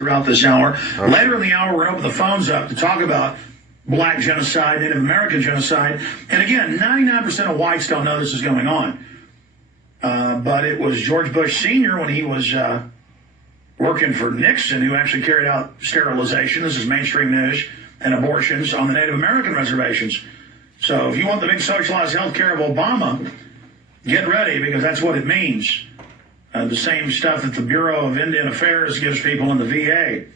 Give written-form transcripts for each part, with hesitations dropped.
throughout this hour. Okay. Later in the hour, we're going to open the phones up to talk about black genocide, Native American genocide. And again, 99% of whites don't know this is going on. But it was George Bush Sr. when he was working for Nixon who actually carried out sterilization. This is mainstream news, and abortions on the Native American reservations. So if you want the big socialized health care of Obama, get ready, because that's what it means. The same stuff that the Bureau of Indian Affairs gives people in the VA.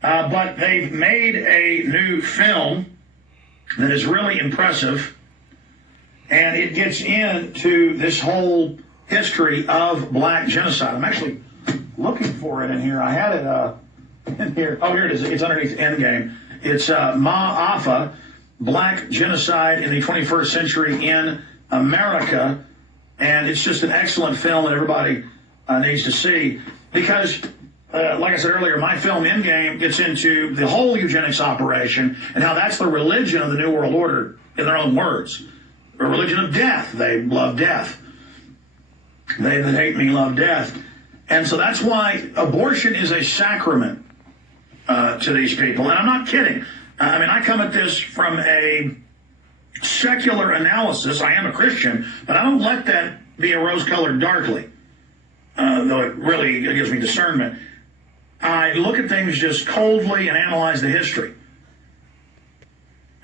But they've made a new film that is really impressive, and it gets into this whole history of black genocide. I'm actually looking for it in here. I had it in here. Oh, here it is. It's underneath Endgame. It's Ma'afa, Black Genocide in the 21st Century in America. And it's just an excellent film that everybody needs to see, because like I said earlier, my film Endgame gets into the whole eugenics operation and how that's the religion of the New World Order, in their own words. A religion of death. They love death. They that hate me love death. And so that's why abortion is a sacrament to these people. And I'm not kidding. I mean, I come at this from a secular analysis. I am a Christian, but I don't let that be a rose-colored darkly, though it really gives me discernment. I look at things just coldly and analyze the history.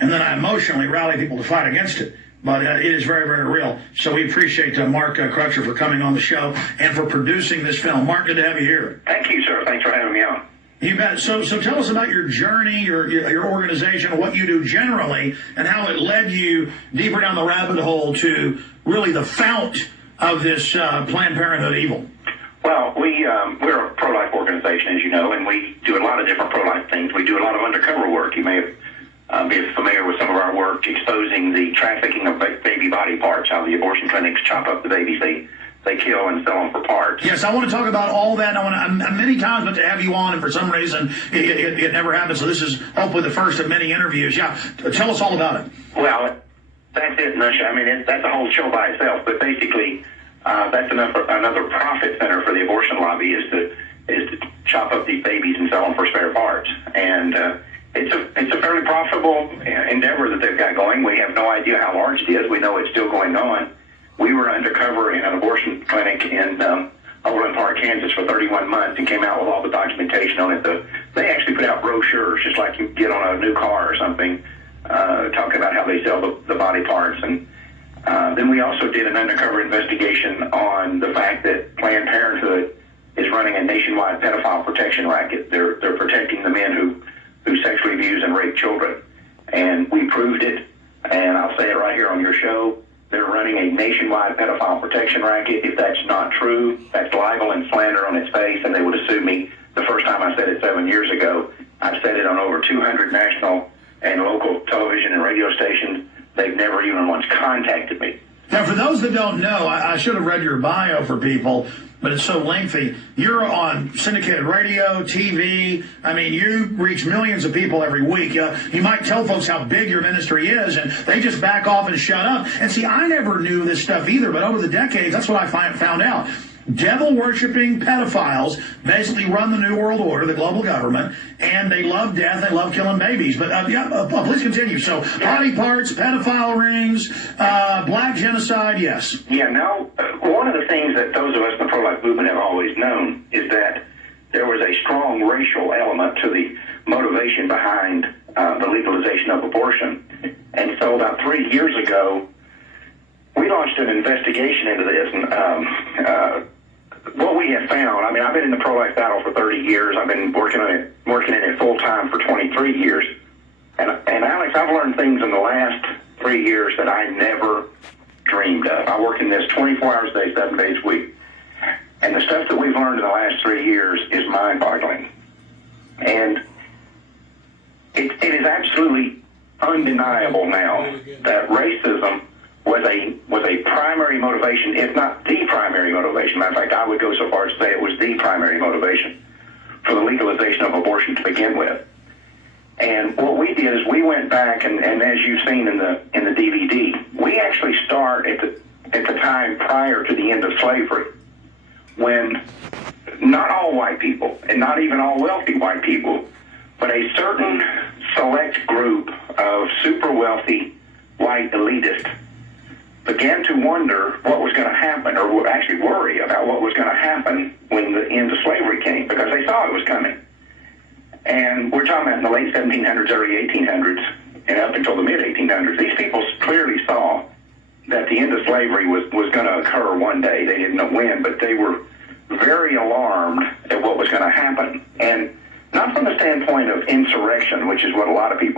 And then I emotionally rally people to fight against it. But it is very, very real. So we appreciate Mark Crutcher for coming on the show and for producing this film. Mark, good to have you here. Thank you, sir. Thanks for having me on. You bet. So tell us about your journey, your organization, what you do generally, and how it led you deeper down the rabbit hole to really the fount of this Planned Parenthood evil. Well, we're a pro-life organization, as you know, and we do a lot of different pro-life things. We do a lot of undercover work. You may have be familiar with some of our work exposing the trafficking of baby body parts, how the abortion clinics chop up the babies they kill and sell them for parts. Yes, I want to talk about all that. I want to, many times meant to have you on, and for some reason it never happened. So this is hopefully the first of many interviews. Yeah, tell us all about it. Well, that's it, Nusha. I mean, that's a whole show by itself. But basically, that's another profit center for the abortion lobby is to chop up these babies and sell them for spare parts. And it's a fairly profitable endeavor that they've got going. We have no idea how large it is. We know it's still going on. We were undercover in an abortion clinic in Overland Park, Kansas for 31 months and came out with all the documentation on it. They actually put out brochures, just like you get on a new car or something, talking about how they sell the body parts. And then we also did an undercover investigation on the fact that Planned Parenthood is running a nationwide pedophile protection racket. They're protecting the men who sexually abuse and rape children. And we proved it, and I'll say it right here on your show. They're running a nationwide pedophile protection racket. If that's not true, that's libel and slander on its face, and they would have sued me the first time I said it 7 years ago. I've said it on over 200 national and local television and radio stations. They've never even once contacted me. Now, for those that don't know, I should have read your bio for people, but it's so lengthy. You're on syndicated radio, TV. I mean, you reach millions of people every week. You might tell folks how big your ministry is, and they just back off and shut up. And see, I never knew this stuff either, but over the decades, that's what I found out. Devil-worshipping pedophiles basically run the New World Order, the global government, and they love death, they love killing babies. But please continue. So body parts, pedophile rings, black genocide, yes. Yeah, now, one of the things that those of us in the pro-life movement have always known is that there was a strong racial element to the motivation behind the legalization of abortion. And so about 3 years ago, we launched an investigation into this, and what we have found, I mean, I've been in the pro-life battle for 30 years. I've been working in it full-time for 23 years. And Alex, I've learned things in the last 3 years that I never dreamed of. I work in this 24 hours a day, 7 days a week. And the stuff that we've learned in the last 3 years is mind-boggling. And it is absolutely undeniable now that racism was a primary motivation, if not the primary motivation. Matter of fact, I would go so far as to say it was the primary motivation for the legalization of abortion to begin with. And what we did is we went back, and as you've seen in the DVD, we actually start at the time prior to the end of slavery, when not all white people, and not even all wealthy white people, but a certain select group of super wealthy white elitists began to wonder what was going to happen, or actually worry about what was going to happen when the end of slavery came, because they saw it was coming. And we're talking about in the late 1700s, early 1800s, and up until the mid-1800s. These people clearly saw that the end of slavery was going to occur one day. They didn't know when, but they were very alarmed at what was going to happen. And not from the standpoint of insurrection, which is what a lot of people